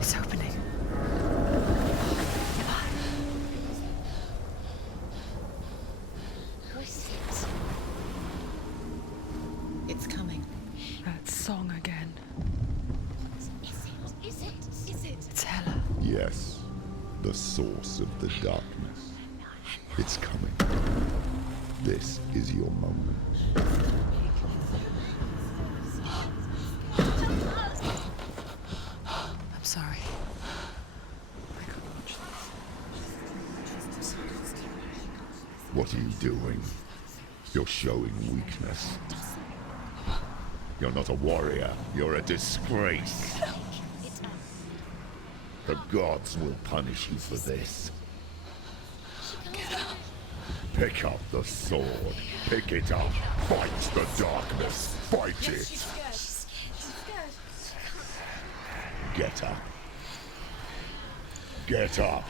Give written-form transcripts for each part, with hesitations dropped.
It's opening. Who is it? It's coming. That song again. Is it? It's Hela. Yes, the source of the darkness. It's coming. This is your moment. I'm sorry. I can't watch this. What are you doing? You're showing weakness. You're not a warrior. You're a disgrace. The gods will punish you for this. Get up. Pick up the sword. Pick it up. Fight the darkness. Fight it. She's scared. Get up. Get up.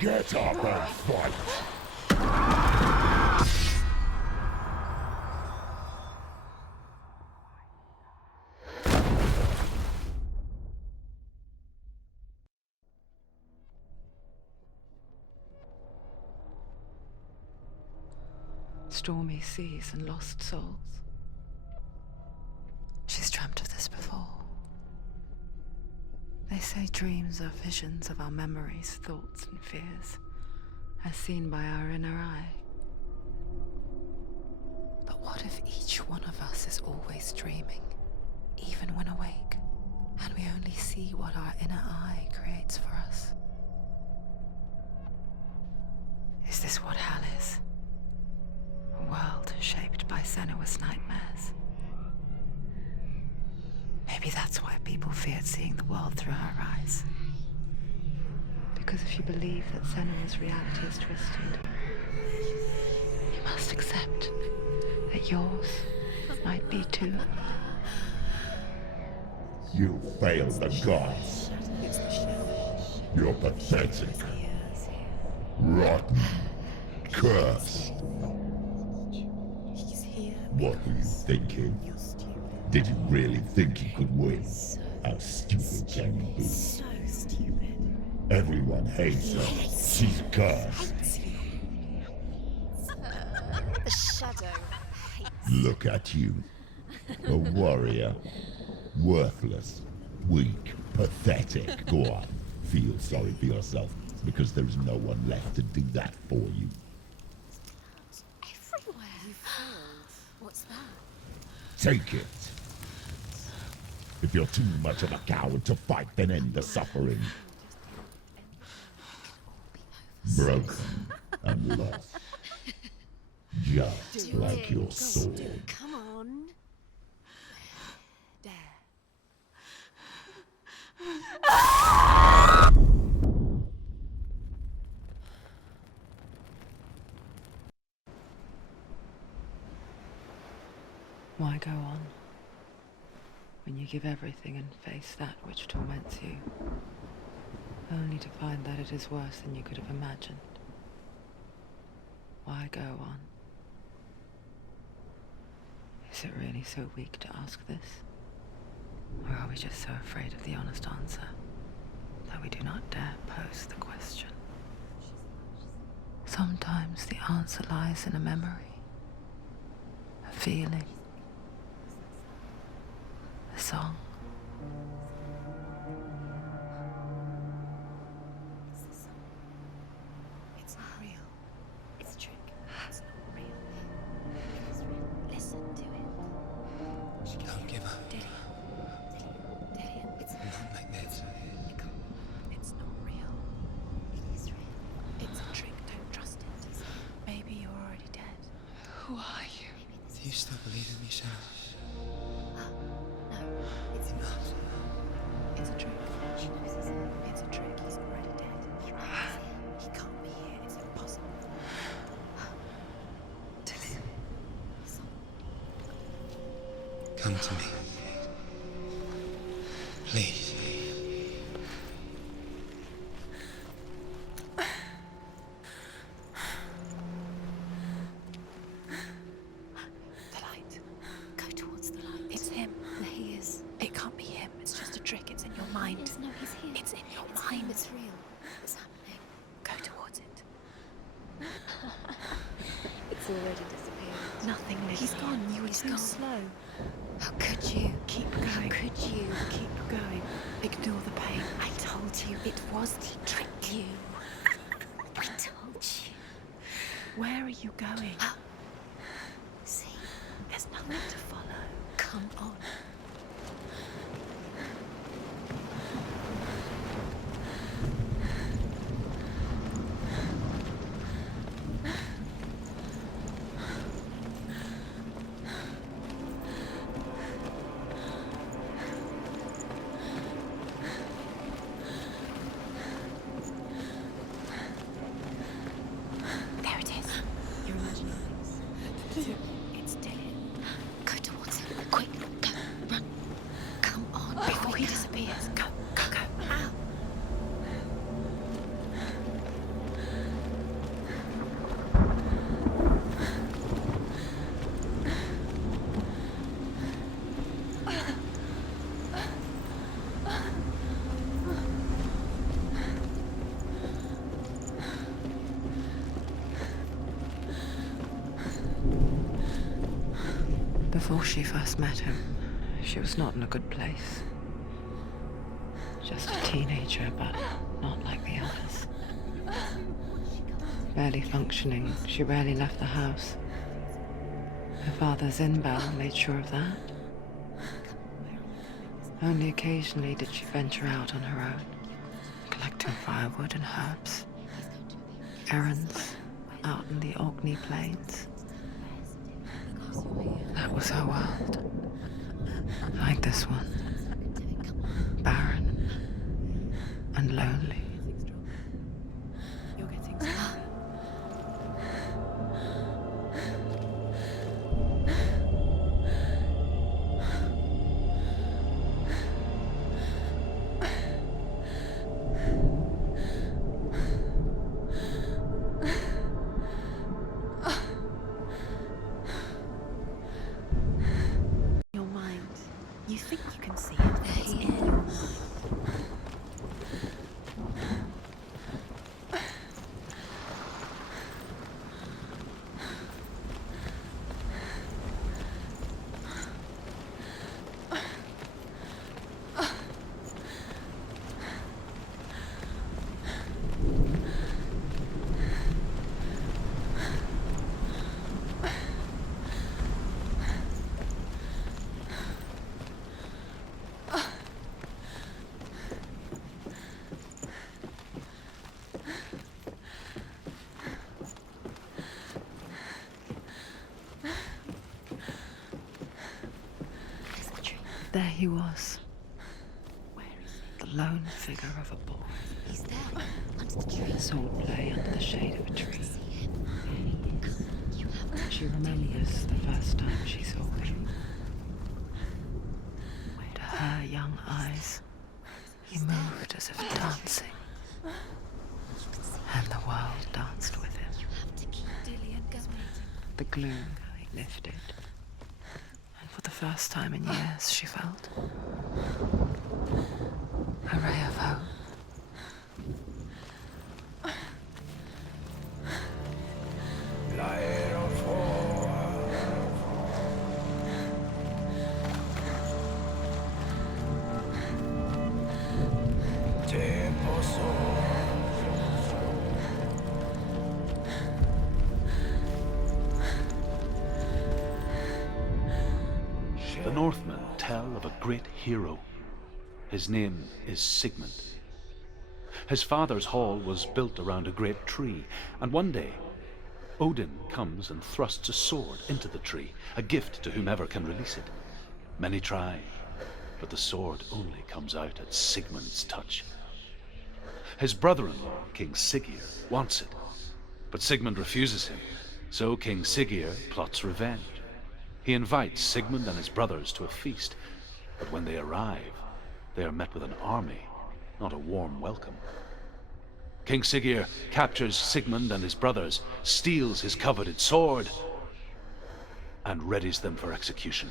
Get up and fight. Stormy seas and lost souls. She's dreamt of this before. They say dreams are visions of our memories, thoughts and fears, as seen by our inner eye. But what if each one of us is always dreaming, even when awake, and we only see what our inner eye creates for us? Is this what hell is? A world shaped by Senua's nightmares. Maybe that's why people feared seeing the world through her eyes. Because if you believe that Senua's reality is twisted, you must accept that yours might be too. You failed the gods. You're pathetic. Rotten. Cursed. What were you thinking? Did you really think you could win? How stupid can you be? So stupid. Everyone hates her. She's cursed. The shadow hates. Look at you. A warrior. Worthless. Weak. Pathetic. Go on. Feel sorry for yourself, because there is no one left to do that for you. Everywhere. You failed. What's that? Take it. If you're too much of a coward to fight, then end the suffering. Broken and lost. Just like your sword. Come on. There. Why go on when you give everything and face that which torments you, only to find that it is worse than you could have imagined? Why go on? Is it really so weak to ask this? Or are we just so afraid of the honest answer that we do not dare pose the question? Sometimes the answer lies in a memory, a feeling, a song. It's not real. It's a trick. It's not real. It is real. Listen to it. Don't give up. Daddy. It's Not like this. It's not real. It is real. It's a trick. Don't trust it. Maybe you're already dead. Who are you? Do you still believe in me, Shadow? No, it's Enough. It's a trick. It's a trick. He's already dead. He can't be here. It's impossible. Tilly. Come to me. Please. The light. Go towards the light. It's him. There he is. It can't be him. It's trick. It's in your mind. Yes, no, he's here. It's in your It's mind. him, it's real. It's happening. Go towards it. It's already disappeared. Nothing lives. He's gone. You were He's too gone. slow. How could you? Keep How going. could you? Keep going. Ignore the pain. I told you it was to trick you. I told you. Where are you going? See? There's nothing to follow. Come on. There it is. You're imagining things. It's still him. Go towards him. Quick, go, run. Come on, before he disappears. Go, go, go. Ow. Before she first met him, she was not in a good place. Just a teenager, but not like the others. Barely functioning, she rarely left the house. Her father's in-bell made sure of that. Only occasionally did she venture out on her own, collecting firewood and herbs. Errands out in the Orkney Plains. That was her world. Like this one. Barren and lonely. You're getting stronger. Your mind. You think you can see it. There he is. There's the tree. There he was, Where is the lone figure of a boy. He's there, under the tree. Sword play under the shade of a tree. See him? Come on, you have to. She remembers the first time she saw him. To her young eyes, he moved as if dancing, and the world danced with him. You have to keep Dillian going. The gloom lifted, and for the first time in years she felt a ray of hope. The Northmen tell of a great hero. His name is Sigmund. His father's hall was built around a great tree, and one day Odin comes and thrusts a sword into the tree, a gift to whomever can release it. Many try, but the sword only comes out at Sigmund's touch. His brother-in-law, King Siggeir, wants it, but Sigmund refuses him, so King Siggeir plots revenge. He invites Sigmund and his brothers to a feast, but when they arrive, they are met with an army, not a warm welcome. King Siggeir captures Sigmund and his brothers, steals his coveted sword, and readies them for execution.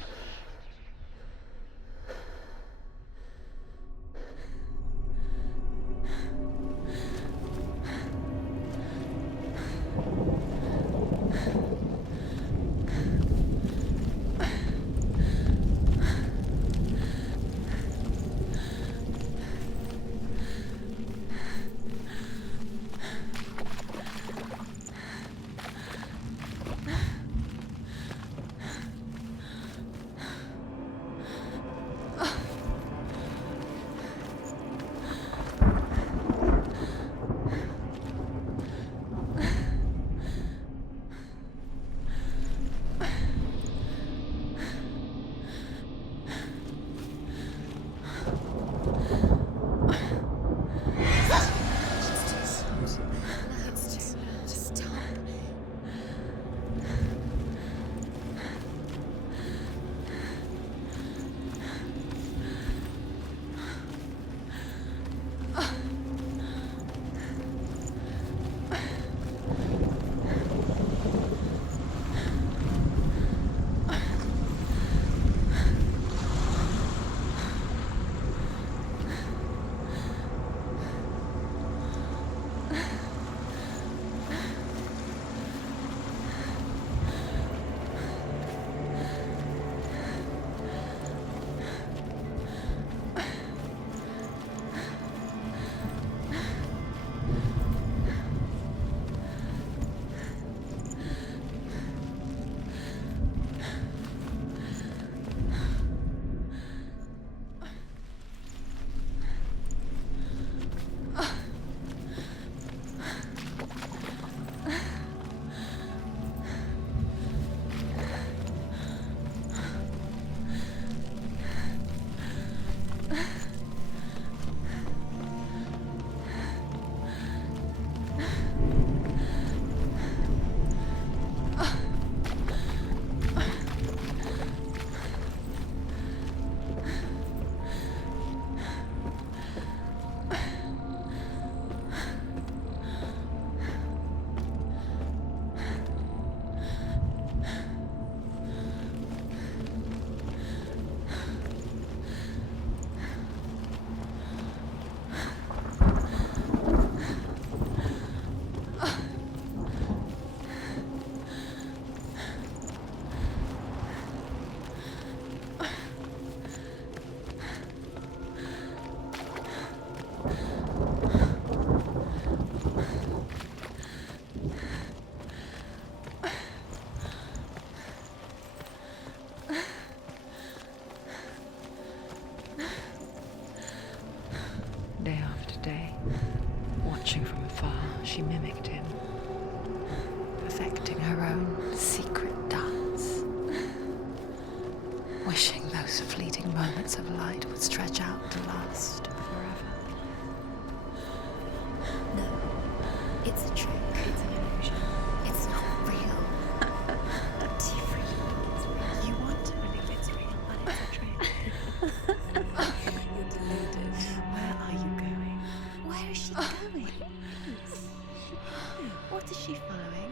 afar, she mimicked him, perfecting her own secret dance, wishing those fleeting moments of light would stretch out to last forever. No, it's a trick. It's an illusion. It's not real. But do you really think it's real? You want to believe it's real, but it's a trick. You're deluded. Where are you going? Where is she going? What is she following?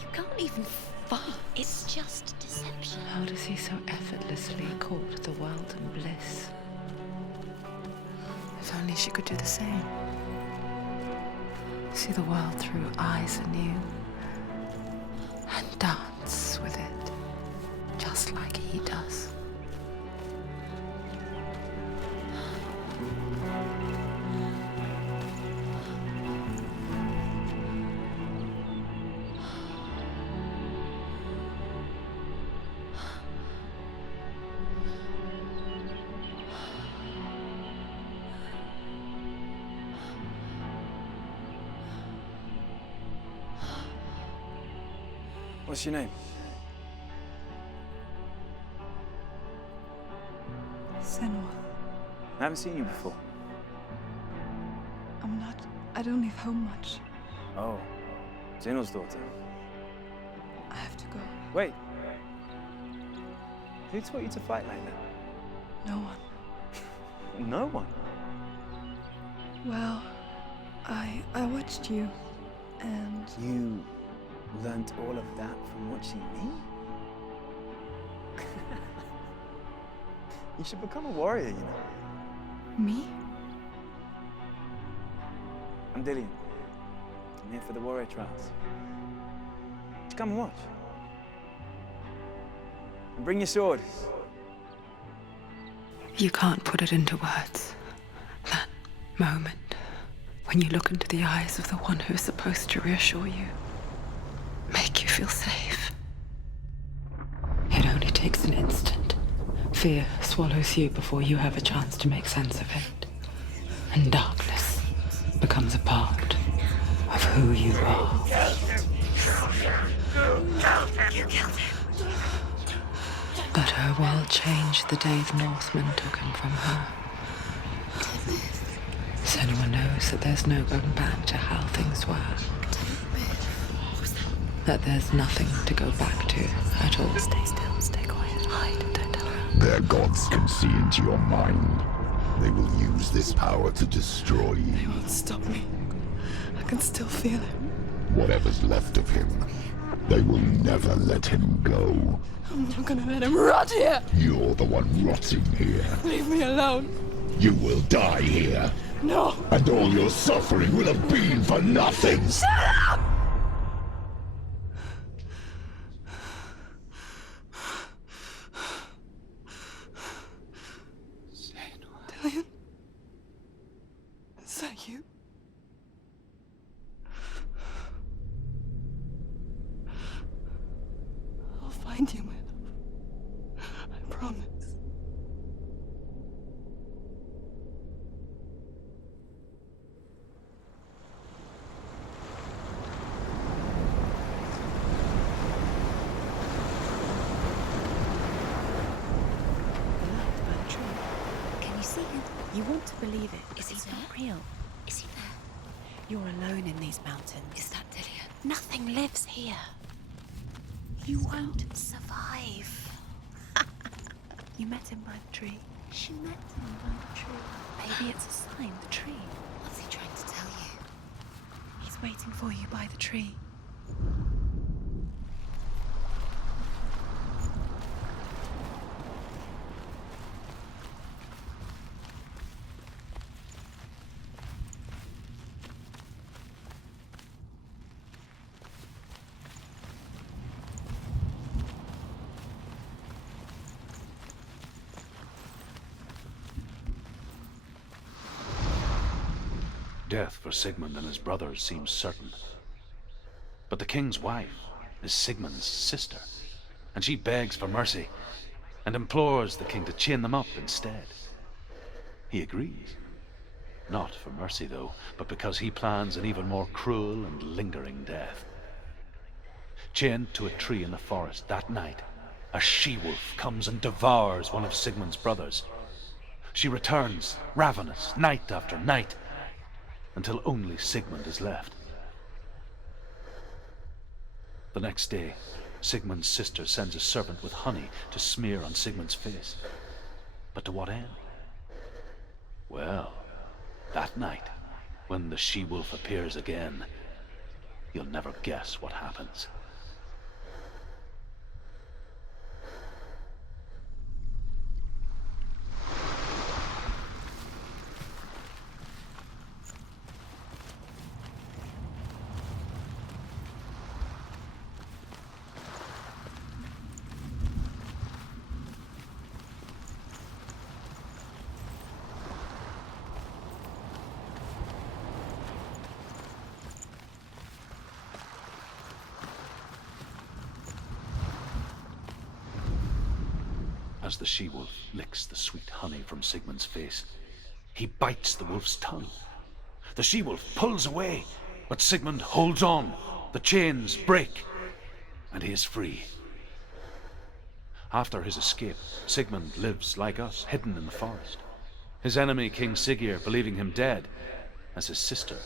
You can't even fight. It's just deception. Odyssey so effortlessly caught the world in bliss. If only she could do the same. See the world through eyes anew and dance with it, just like he does. What's your name? Senua. I haven't seen you before. I don't leave home much. Oh, Zeno's daughter. I have to go. Wait. Who taught you to fight like that? No one. No one? Well, I watched you, and You learned all of that from watching me? You should become a warrior, you know. me? I'm Dillian. I'm here for the warrior trials. Just come and watch. And bring your sword. You can't put it into words. That moment when you look into the eyes of the one who's supposed to reassure you, make you feel safe. It only takes an instant. Fear swallows you before you have a chance to make sense of it. And darkness becomes a part of who you are. You killed him. But her world changed the day the Northmen took him from her. Senua knows that there's no going back to how things were. That there's nothing to go back to at all. Stay still, stay quiet, hide, don't tell her. Their gods can see into your mind. They will use this power to destroy They you. won't stop me. I can still feel him. Whatever's left of him, they will never let him go. I'm not gonna let him rot here. You're the one rotting here. Leave me alone. You will die here. No. And all your suffering will have been for nothing. Shut up! Dillian? Is that you? I'll find you, my love. I promise. Can you see him? You want to believe it. Is he not real? Is he there? You're alone in these mountains. Is that Dillian? Nothing lives here. You won't survive. You met him by the tree. She met him by the tree. Maybe it's a sign, the tree. What's he trying to tell you? He's waiting for you by the tree. Death for Sigmund and his brothers seems certain. But the king's wife is Sigmund's sister, and she begs for mercy and implores the king to chain them up instead. He agrees, Not for mercy, though, but because he plans an even more cruel and lingering death. Chained to a tree in the forest that night, a she-wolf comes and devours one of Sigmund's brothers. She returns, ravenous, night after night, until only Sigmund is left. The next day, Sigmund's sister sends a servant with honey to smear on Sigmund's face. But to what end? Well, that night, when the she-wolf appears again, you'll never guess what happens. As the she-wolf licks the sweet honey from Sigmund's face, he bites the wolf's tongue. The she-wolf pulls away, but Sigmund holds on. The chains break, and he is free. After his escape, Sigmund lives like us, hidden in the forest. His enemy, King Siggeir, believing him dead, as his sister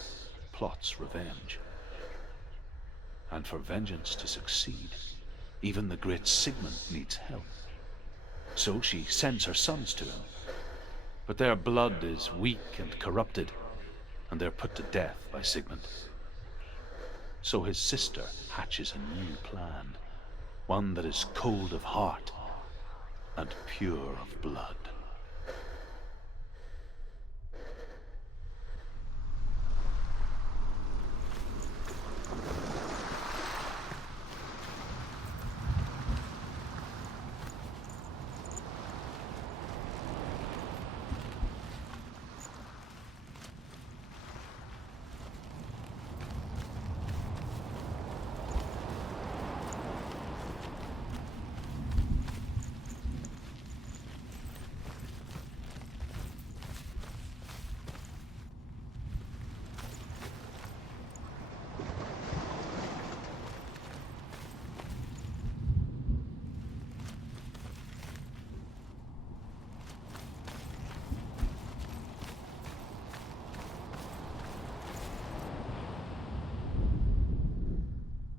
plots revenge. And for vengeance to succeed, even the great Sigmund needs help. So she sends her sons to him. But their blood is weak and corrupted, and they're put to death by Sigmund. So his sister hatches a new plan, one that is cold of heart and pure of blood.